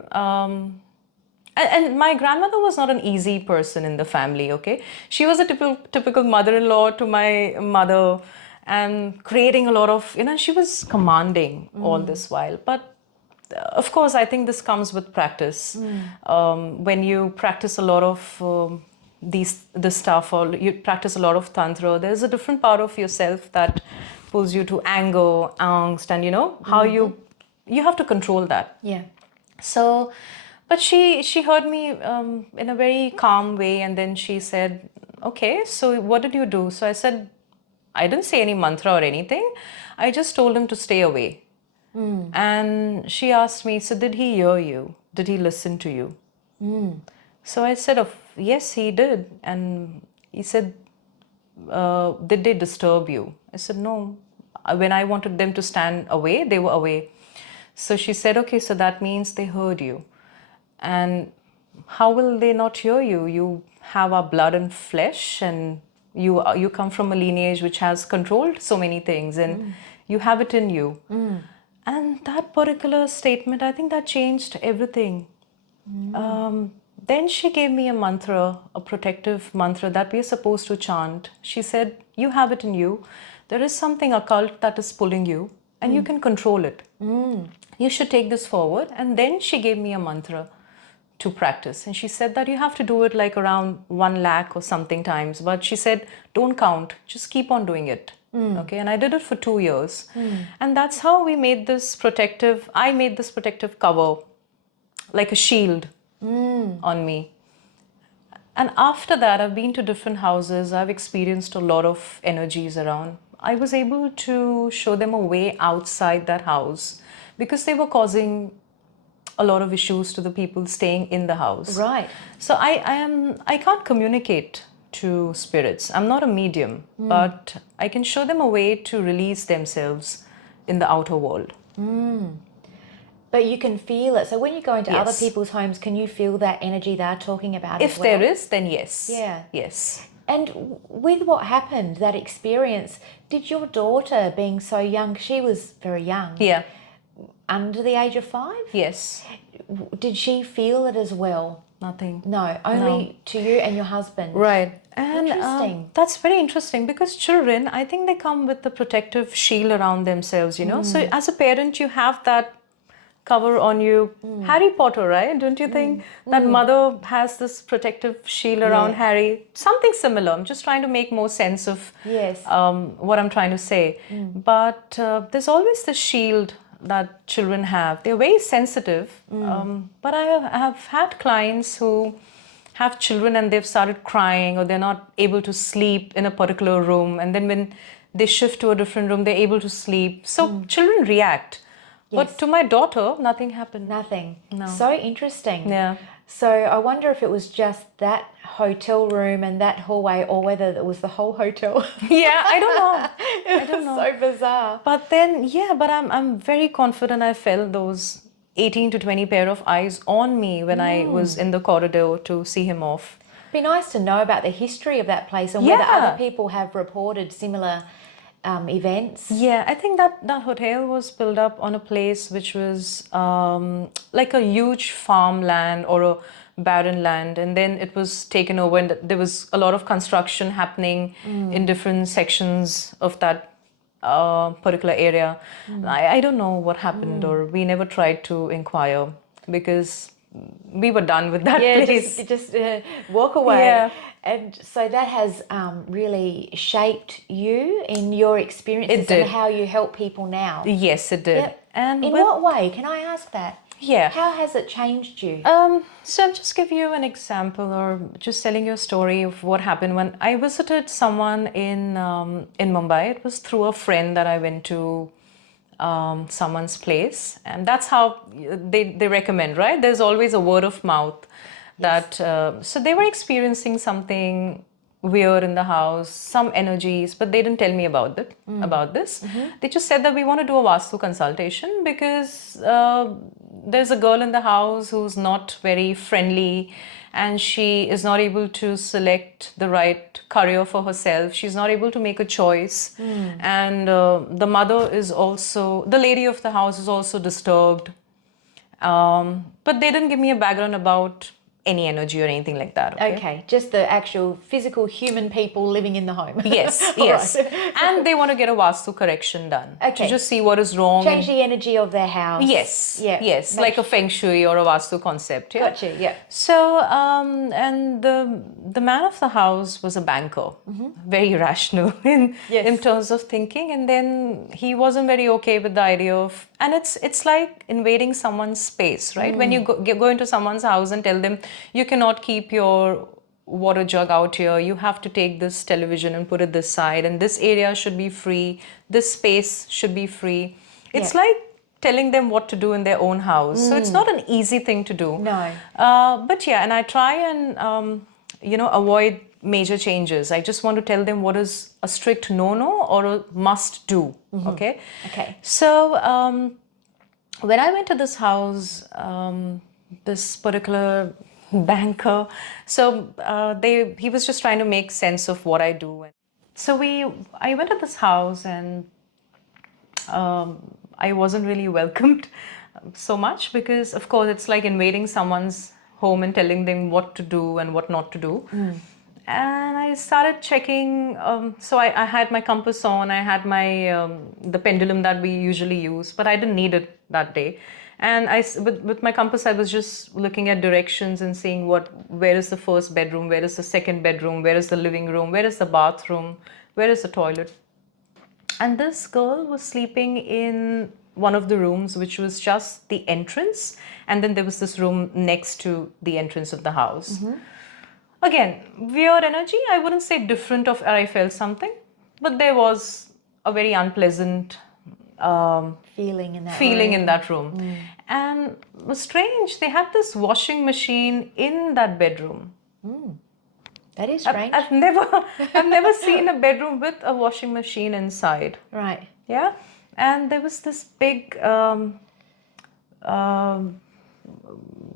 And my grandmother was not an easy person in the family, okay? She was a typical mother-in-law to my mother, and creating a lot of, she was commanding all this while. But of course, I think this comes with practice. When you practice a lot of this stuff, or you practice a lot of Tantra, there's a different part of yourself that pulls you to anger, angst, and how you have to control that. Yeah. So, but she heard me in a very calm way, and then she said, okay, so what did you do? So I said, I didn't say any mantra or anything. I just told him to stay away. And she asked me, so did he hear you? Did he listen to you? So I said, yes, he did. And he said, did they disturb you? I said, no. When I wanted them to stand away, they were away. So she said, okay, so that means they heard you. And how will they not hear you? You have our blood and flesh, and you come from a lineage which has controlled so many things, and you have it in you. And that particular statement, I think that changed everything. Then she gave me a mantra, a protective mantra that we are supposed to chant. She said, you have it in you. There is something occult that is pulling you, and you can control it. You should take this forward. And then she gave me a mantra to practice. And she said that you have to do it like around 1 lakh or something times. But she said, don't count, just keep on doing it. Okay, and I did it for 2 years. And that's how I made this protective cover, like a shield on me. And after that, I've been to different houses. I've experienced a lot of energies around. I was able to show them a way outside that house because they were causing a lot of issues to the people staying in the house. Right. So I can't communicate to spirits. I'm not a medium, but I can show them a way to release themselves in the outer world. But you can feel it. So when you go into other Yes. people's homes, can you feel that energy they're talking about If as well? there is, then yes. Yeah. Yes. And with what happened, that experience, did your daughter, being so young, she was very young, Yeah. under the age of 5? Yes. Did she feel it as well? Nothing. No, only to you and your husband. Right. And Interesting. that's very interesting because children, I think they come with the protective shield around themselves, So as a parent, you have that cover on you. Harry Potter, right? Don't you think that mother has this protective shield around Harry? Something similar. I'm just trying to make more sense of Yes. what I'm trying to say. But there's always this shield that children have. They're very sensitive. But I have had clients who have children and they've started crying, or they're not able to sleep in a particular room. And then when they shift to a different room, they're able to sleep. So children react. But to my daughter, nothing happened. Nothing. No. So interesting. Yeah. So I wonder if it was just that hotel room and that hallway, or whether it was the whole hotel. Yeah, I don't know. I don't know. So bizarre. But then, but I'm very confident I felt those 18 to 20 pair of eyes on me when I was in the corridor to see him off. Be nice to know about the history of that place and whether other people have reported similar events? Yeah, I think that hotel was built up on a place which was like a huge farmland or a barren land, and then it was taken over, and there was a lot of construction happening in different sections of that particular area. I don't know what happened, or we never tried to inquire because we were done with that Yeah, place. just walk away. Yeah. And so that has really shaped you in your experiences It did. and how you help people now. Yes, it did. Yep. And In with- what way? Can I ask that? Yeah. How has it changed you? So I'll just give you an example, or just telling you a story of what happened when I visited someone in Mumbai. It was through a friend that I went to someone's place, and that's how they recommend, right? There's always a word of mouth that so they were experiencing something weird in the house, some energies, but they didn't tell me about it about this. They just said that we want to do a Vastu consultation because there's a girl in the house who's not very friendly, and she is not able to select the right career for herself. She's not able to make a choice, and the mother is also, the lady of the house is also disturbed. But they didn't give me a background about any energy or anything like that. Okay, just the actual physical human people living in the home. Yes, All yes. right. And they want to get a Vastu correction done. Okay. To just see what is wrong. Change the energy of their house. Yes, Yeah. yes. Like a Feng Shui or a Vastu concept. Yeah? Gotcha, yeah. So, and the man of the house was a banker, very rational in terms of thinking, and then he wasn't very okay with the idea of, and it's like invading someone's space, right? When you go into someone's house and tell them you cannot keep your water jug out here, you have to take this television and put it this side, and this area should be free, this space should be free. It's like telling them what to do in their own house. So it's not an easy thing to do. No. But yeah, and I try and, avoid major changes. I just want to tell them what is a strict no-no or a must-do, okay? Okay. So when I went to this house, this particular banker, so he was just trying to make sense of what I do. So I went to this house, and I wasn't really welcomed so much because, of course, it's like invading someone's home and telling them what to do and what not to do. And I started checking. So I had my compass on. I had my the pendulum that we usually use, but I didn't need it that day. And with my compass, I was just looking at directions and seeing where is the first bedroom, where is the second bedroom, where is the living room, where is the bathroom, where is the toilet. And this girl was sleeping in one of the rooms, which was just the entrance. And then there was this room next to the entrance of the house. Again, weird energy. I wouldn't say different of I felt something, but there was a very unpleasant Feeling in that feeling room. in that room. And it was strange. They had this washing machine in that bedroom. That is strange. I've never seen a bedroom with a washing machine inside. Right. Yeah, and there was this big,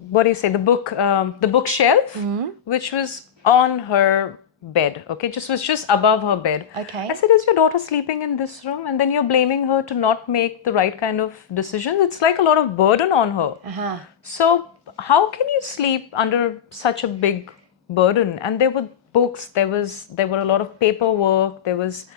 what do you say? The bookshelf, which was on her bed. Okay, was just above her bed. Okay. I said, "Is your daughter sleeping in this room?" And then you're blaming her to not make the right kind of decisions. It's like a lot of burden on her. So how can you sleep under such a big burden? And there were books. There were a lot of paperwork. There was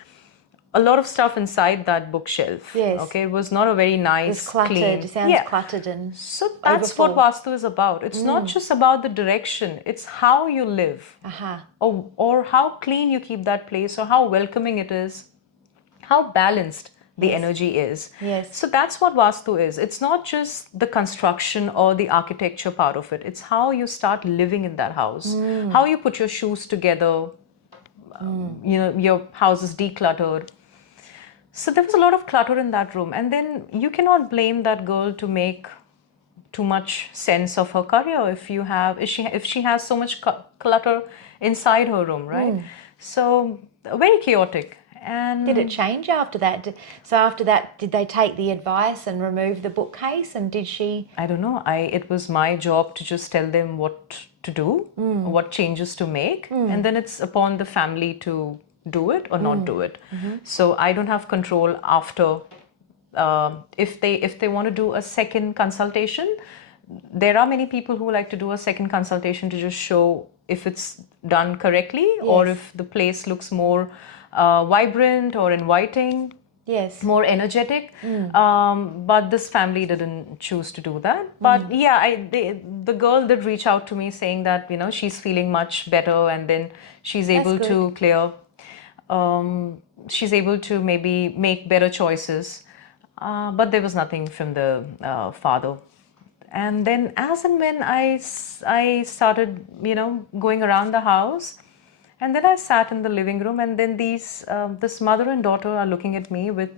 a lot of stuff inside that bookshelf. Yes. Okay, it was not a very nice, It's cluttered. clean. It sounds cluttered and So that's what Vastu is about. It's not just about the direction. It's how you live, or how clean you keep that place, or how welcoming it is, how balanced the energy is. Yes. So that's what Vastu is. It's not just the construction or the architecture part of it. It's how you start living in that house, how you put your shoes together. Your house is decluttered. So there was a lot of clutter in that room, and then you cannot blame that girl to make too much sense of her career if she has so much clutter inside her room, right? So very chaotic. And did it change after that? So after that, did they take the advice and remove the bookcase? And did she? I don't know. It was my job to just tell them what to do, what changes to make, and then it's upon the family to do it or not do it. So I don't have control after. If they want to do a second consultation, there are many people who like to do a second consultation to just show if it's done correctly or Yes. if the place looks more vibrant or inviting, Yes. more energetic. But this family didn't choose to do that. But yeah, the girl did reach out to me saying that, you know, she's feeling much better, and then she's able to clear, she's able to maybe make better choices. But there was nothing from the father. And then as and when I started, you know, going around the house, and then I sat in the living room, and then this mother and daughter are looking at me with,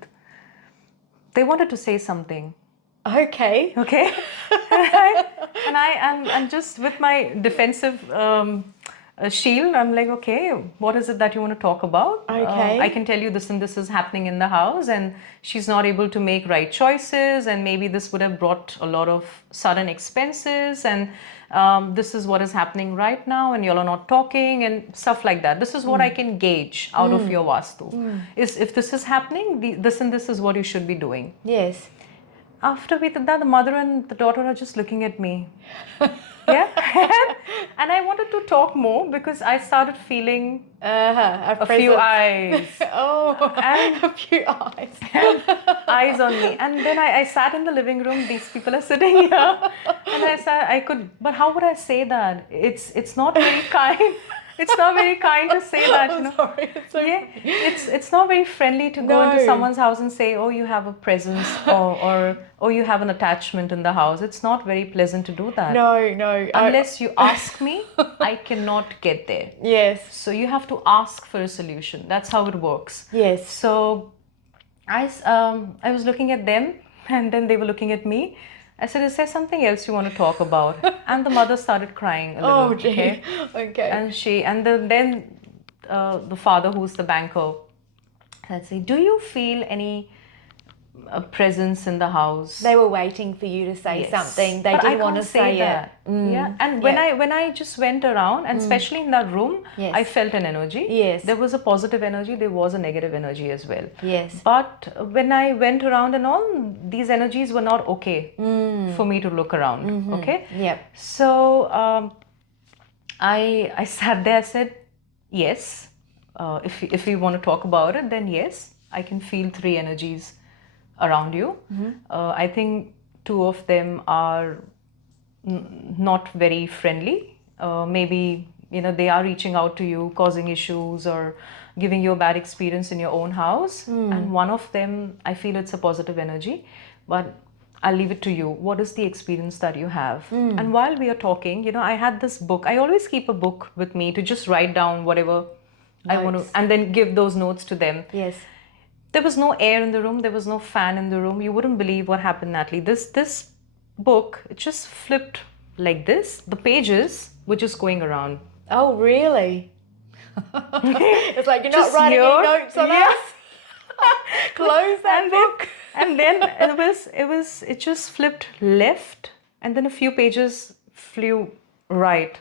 they wanted to say something. Okay. Okay. And just with my defensive shield, I'm like, okay, what is it that you want to talk about? Okay. I can tell you this and this is happening in the house, and she's not able to make right choices, and maybe this would have brought a lot of sudden expenses, and this is what is happening right now, and y'all are not talking and stuff like that. This is what I can gauge out of your Vastu. Is if this is happening, this and this is what you should be doing. Yes. After we did that, the mother and the daughter are just looking at me. Yeah. And I wanted to talk more because I started feeling a few eyes. And a few eyes. Eyes on me. And then I sat in the living room. These people are sitting here. And but how would I say that? It's not very kind. It's not very kind to say that, you know. Sorry, It's not very friendly to go into someone's house and say, oh, you have a presence, or you have an attachment in the house. It's not very pleasant to do that. No. Unless you ask me, I cannot get there. Yes. So you have to ask for a solution. That's how it works. Yes. So I was looking at them, and then they were looking at me. I said, is there something else you want to talk about? And the mother started crying a little. Oh, gee. Okay. And then the father, who's the banker, said, say, do you feel any presence in the house? They were waiting for you to say something. They But didn't I want to can't say that. Yeah. And when I just went around, and especially in that room, Yes. I felt an energy. Yes. There was a positive energy, there was a negative energy as well. Yes. But when I went around and all, these energies were not okay for me to look around. Okay? Yep. So I sat there, I said, yes, if we want to talk about it, then yes, I can feel three energies around you. I think two of them are not very friendly. Maybe, you know, they are reaching out to you, causing issues or giving you a bad experience in your own house. And one of them, I feel it's a positive energy, but I'll leave it to you. What is the experience that you have? And while we are talking, you know, I had this book. I always keep a book with me to just write down whatever I want to, and then give those notes to them. Yes. There was no air in the room. There was no fan in the room. You wouldn't believe what happened, Natalie. This book, it just flipped like this. The pages were just going around. Oh, really? It's like you're not writing any notes on us. Close that book. And then it just flipped left, and then a few pages flew right.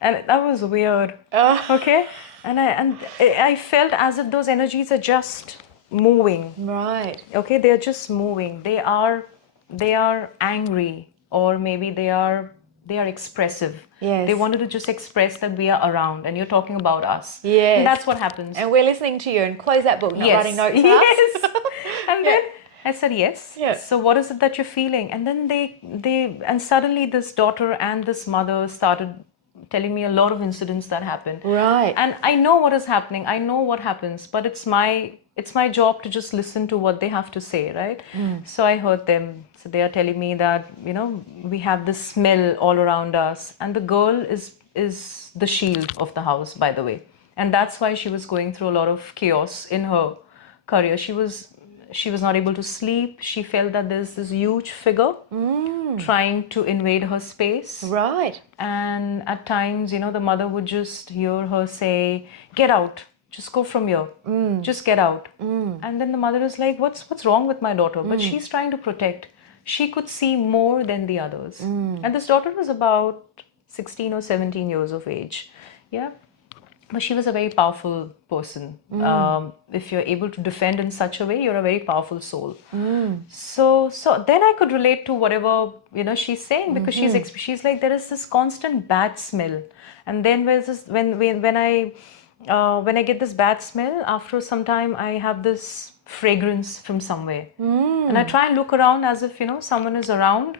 And that was weird. Okay? And I felt as if those energies are just moving. Right. Okay, they're just moving. They are angry, or maybe they are expressive. Yes. They wanted to just express that we are around and you're talking about us. Yes. And that's what happens. And we're listening to you, and close that book, not writing notes on us. Yes. And then I said, yes. Yeah. So what is it that you're feeling? And then and suddenly this daughter and this mother started telling me a lot of incidents that happened. Right. And I know what is happening. I know what happens, but it's my job to just listen to what they have to say, right? So I heard them. So they are telling me that, you know, we have this smell all around us. And the girl is the shield of the house, by the way. And that's why she was going through a lot of chaos in her career. She was not able to sleep. She felt that there's this huge figure trying to invade her space. Right. And at times, you know, the mother would just hear her say, get out, just go from here, just get out. And then the mother is like, what's wrong with my daughter? But she's trying to protect. She could see more than the others. And this daughter was about 16 or 17 years of age. Yeah. But she was a very powerful person. If you're able to defend in such a way, you're a very powerful soul. So then I could relate to whatever she's saying, because she's like, there is this constant bad smell, and then there's this when I get this bad smell, after some time I have this fragrance from somewhere, and I try and look around as if someone is around.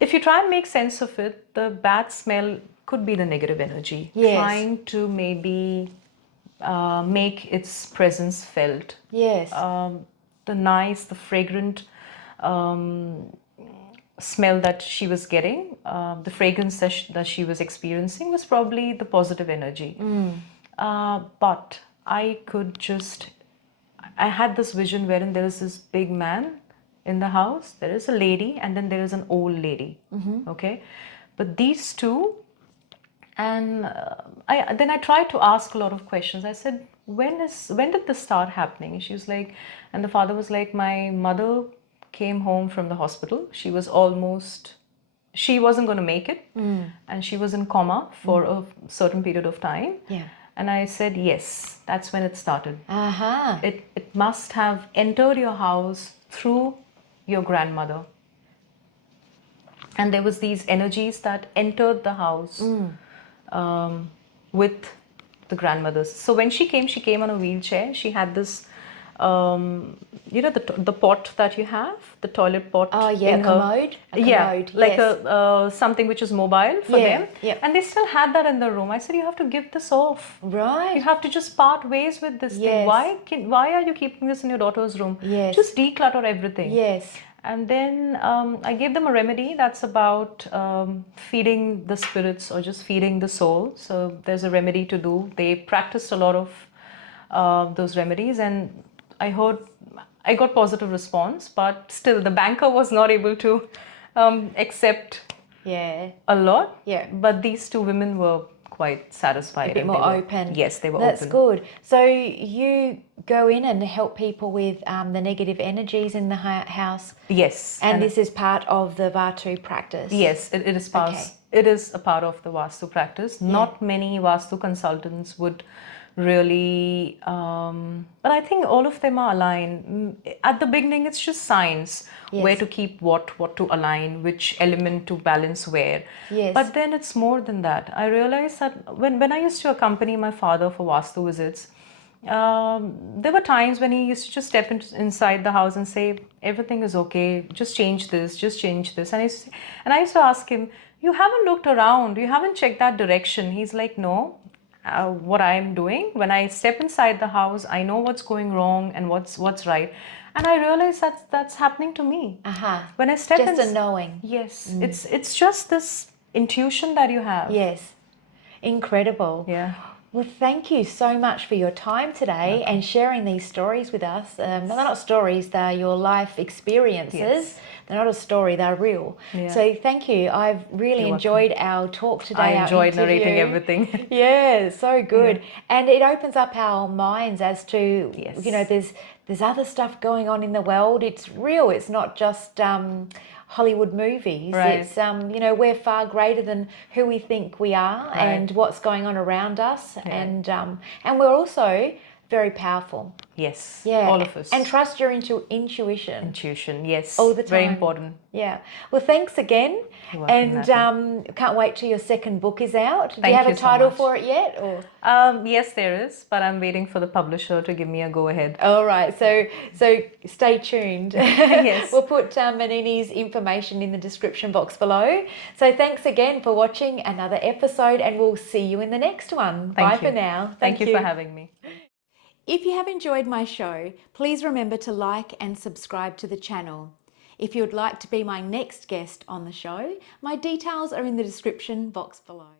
If you try and make sense of it, the bad smell could be the negative energy trying to maybe make its presence felt. Yes. The fragrant smell that she was getting, the fragrance that she was experiencing was probably the positive energy. But I had this vision wherein there is this big man in the house, there is a lady, and then there is an old lady. Okay, but these two, and then I tried to ask a lot of questions. I said, when did this start happening? And she was like, and the father was like, my mother came home from the hospital. She wasn't going to make it, and she was in coma for a certain period of time. Yeah. And I said, yes, that's when it started. Aha. It must have entered your house through your grandmother. And there was these energies that entered the house with the grandmothers. So when she came on a wheelchair. She had this, the pot that you have, the toilet pot. Oh yeah, in commode. A commode, like yes. a something which is mobile for them. Yeah. And they still had that in the room. I said, you have to give this off. Right. You have to just part ways with this thing. Why are you keeping this in your daughter's room? Yes. Just declutter everything. Yes. And then I gave them a remedy that's about feeding the spirits or just feeding the soul. So there's a remedy to do. They practiced a lot of those remedies, and I got positive response, but still the banker was not able to accept a lot. Yeah. But these two women were quite satisfied. A bit more open. Yes, they were That's open. good. So you go in and help people with the negative energies in the house. Yes. And this is part of the Vastu practice. Yes, it is part. Okay. It is a part of the Vastu practice. Not many Vastu consultants would really, but I think all of them are aligned. At the beginning, it's just science, where to keep what to align, which element to balance where. Yes. But then it's more than that. I realized that when I used to accompany my father for Vastu visits, there were times when he used to just step inside the house and say, everything is okay, just change this. And I used to ask him, you haven't looked around, you haven't checked that direction. He's like, no. What I'm doing, when I step inside the house, I know what's going wrong and what's right. And I realize that's happening to me. When I step just a knowing. Yes. It's just this intuition that you have. Yes. Incredible. Yeah. Well, thank you so much for your time today and sharing these stories with us. They're not stories, they're your life experiences. Yes. They're not a story, they're real. Yeah. So thank you. I've really enjoyed our talk today. I enjoyed narrating everything. Yeah, so good. And it opens up our minds as to, there's other stuff going on in the world. It's real. It's not just Hollywood movies. Right. It's we're far greater than who we think we are and what's going on around us, and we're also very powerful. Yes. Yeah. All of us. And trust your intuition. Intuition. Yes. All the time. Very important. Yeah. Well, thanks again. You're welcome, and can't wait till your second book is out. Do Thank you have you a so title much. for it yet, or? Yes, there is, but I'm waiting for the publisher to give me a go ahead. All right. So stay tuned. Yes. We'll put Manini's information in the description box below. So thanks again for watching another episode, and we'll see you in the next one. Bye for now. Thank you for having me. If you have enjoyed my show, please remember to like and subscribe to the channel. If you would like to be my next guest on the show, my details are in the description box below.